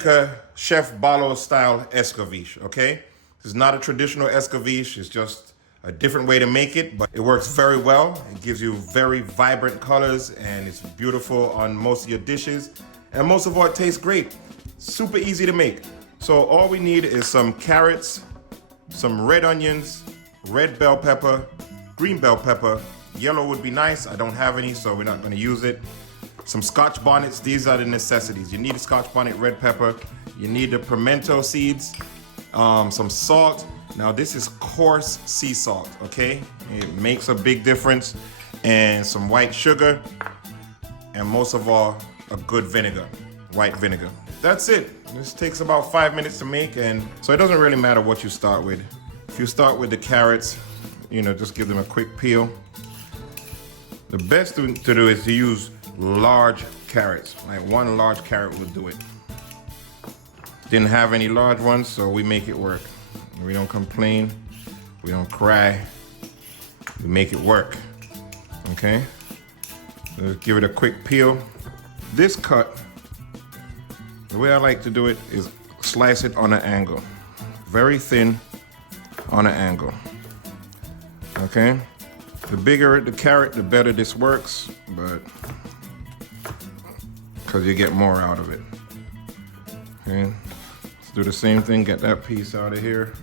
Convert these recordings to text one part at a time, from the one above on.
make a Chef Barlow style Escovitch, okay? This is not a traditional Escovitch, it's just a different way to make it, but it works very well. It gives you very vibrant colors and it's beautiful on most of your dishes. And most of all, it tastes great. Super easy to make. So all we need is some carrots, some red onions, red bell pepper, green bell pepper. Yellow would be nice. I don't have any, so we're not gonna use it. Some Scotch bonnets, these are the necessities. You need a Scotch bonnet red pepper. You need the pimento seeds, some salt. Now this is coarse sea salt, okay? It makes a big difference. And some white sugar, and most of all, a good vinegar, white vinegar. That's it. This takes about 5 minutes to make, and so it doesn't really matter what you start with. If you start with the carrots, you know, just give them a quick peel. The best thing to do is to use large carrots. Like 1 large carrot would do it. Didn't have any large ones, so we make it work. We don't complain, we don't cry, we make it work, okay? So give it a quick peel. This cut, the way I like to do it is slice it on an angle. Very thin on an angle, okay? The bigger the carrot, the better this works, but because you get more out of it, okay? Let's do the same thing, get that piece out of here.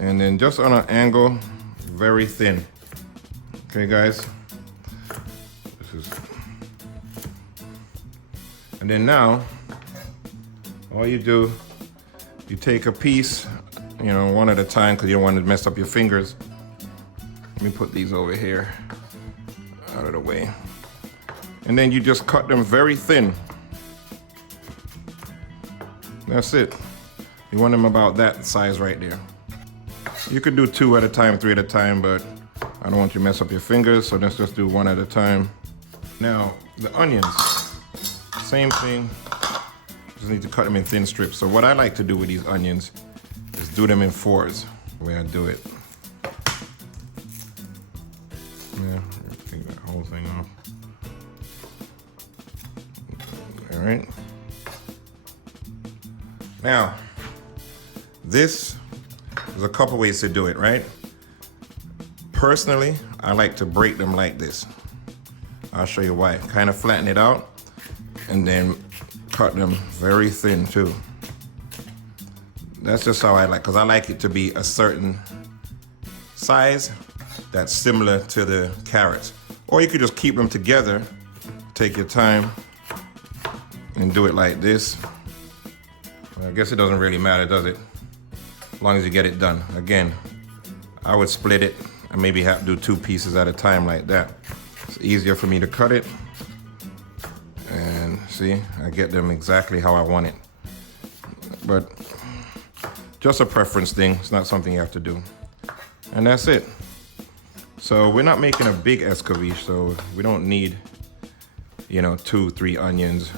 And then just on an angle, very thin. Okay, guys? And then now, all you do, you take a piece, you know, one at a time because you don't want to mess up your fingers. Let me put these over here, out of the way. And then you just cut them very thin. That's it. You want them about that size right there. You could do 2 at a time, 3 at a time, but I don't want you to mess up your fingers, so let's just do 1 at a time. Now, the onions, same thing, just need to cut them in thin strips. So what I like to do with these onions is do them in 4s, the way I do it. Yeah, take that whole thing off. All right. Now, this, there's a couple ways to do it, right? Personally, I like to break them like this. I'll show you why. Kind of flatten it out and then cut them very thin too. That's just how I like, because I like it to be a certain size that's similar to the carrots. Or you could just keep them together, take your time and do it like this. I guess it doesn't really matter, does it? As long as you get it done. Again, I would split it and maybe have to do 2 pieces at a time like that. It's easier for me to cut it. And see, I get them exactly how I want it. But just a preference thing, it's not something you have to do. And that's it. So we're not making a big Escovitch, so we don't need, you know, 2, 3 onions.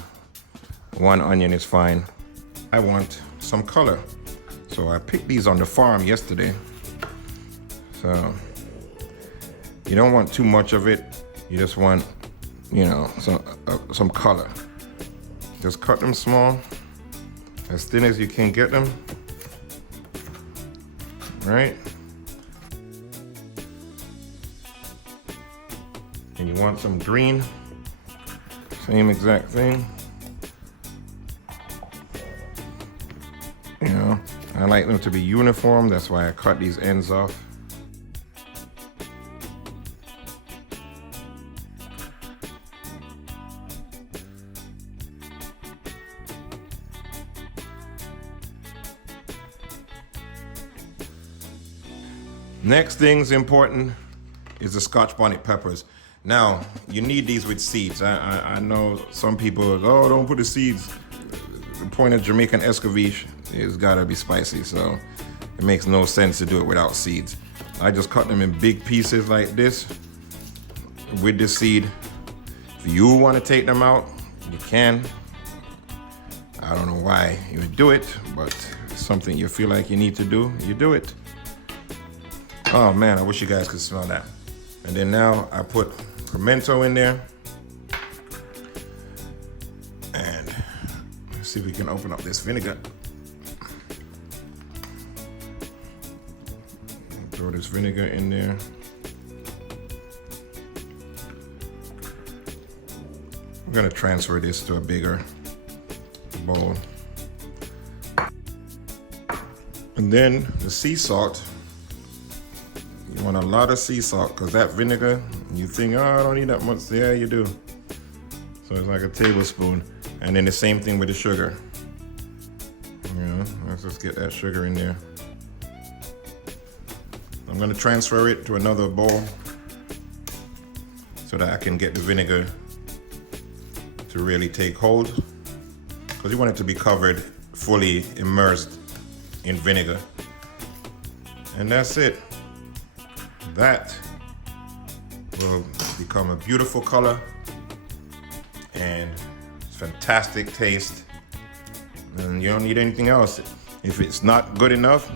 1 onion is fine. I want some color. So I picked these on the farm yesterday. So you don't want too much of it. You just want, you know, some color. Just cut them small, as thin as you can get them, right? And you want some green, same exact thing. You know, I like them to be uniform, that's why I cut these ends off. Next thing's important is the Scotch bonnet peppers. Now, you need these with seeds. I know some people, oh, don't put the seeds. The point of Jamaican Escovitch is gotta be spicy, so it makes no sense to do it without seeds. I just cut them in big pieces like this with the seed. If you wanna take them out, you can. I don't know why you would do it, but it's something you feel like you need to do, you do it. Oh man, I wish you guys could smell that. And then now I put pimento in there. And see if we can open up this vinegar. Throw this vinegar in there. I'm gonna transfer this to a bigger bowl. And then the sea salt. You want a lot of sea salt because that vinegar, you think, oh, I don't need that much. Yeah, you do. So it's like a tablespoon. And then the same thing with the sugar. You know, let's just get that sugar in there. I'm gonna transfer it to another bowl so that I can get the vinegar to really take hold. Because you want it to be covered, fully immersed in vinegar. And that's it. That will become a beautiful color and fantastic taste. And you don't need anything else. If it's not good enough,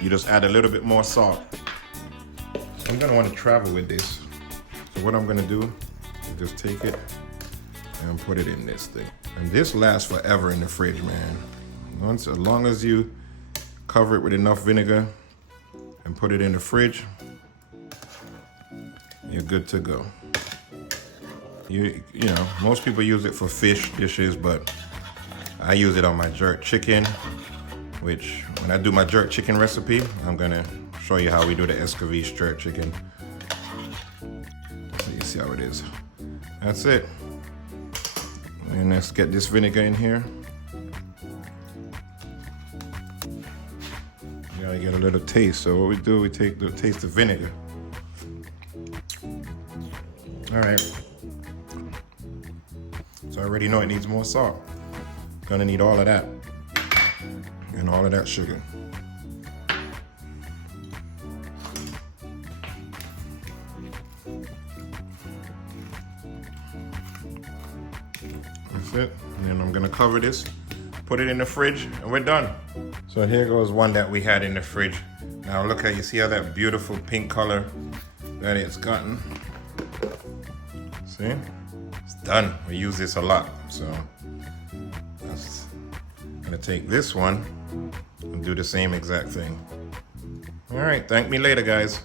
you just add a little bit more salt. I'm gonna want to travel with this. So what I'm gonna do is just take it and put it in this thing. And this lasts forever in the fridge, man. As long as you cover it with enough vinegar and put it in the fridge, you're good to go. You know, most people use it for fish dishes, but I use it on my jerk chicken, which when I do my jerk chicken recipe, I'm gonna show you how we do the Escovitch jerk chicken. So you see how it is. That's it. And let's get this vinegar in here. You gotta get a little taste. So what we do, we take the taste of vinegar. All right. So I already know it needs more salt. Gonna need all of that. And all of that sugar. That's it. And then I'm gonna cover this, put it in the fridge, and we're done. So here goes one that we had in the fridge. Now look at, you see how that beautiful pink color that it's gotten? See? It's done. We use this a lot. So I'm gonna take this one and do the same exact thing. All right, thank me later, guys.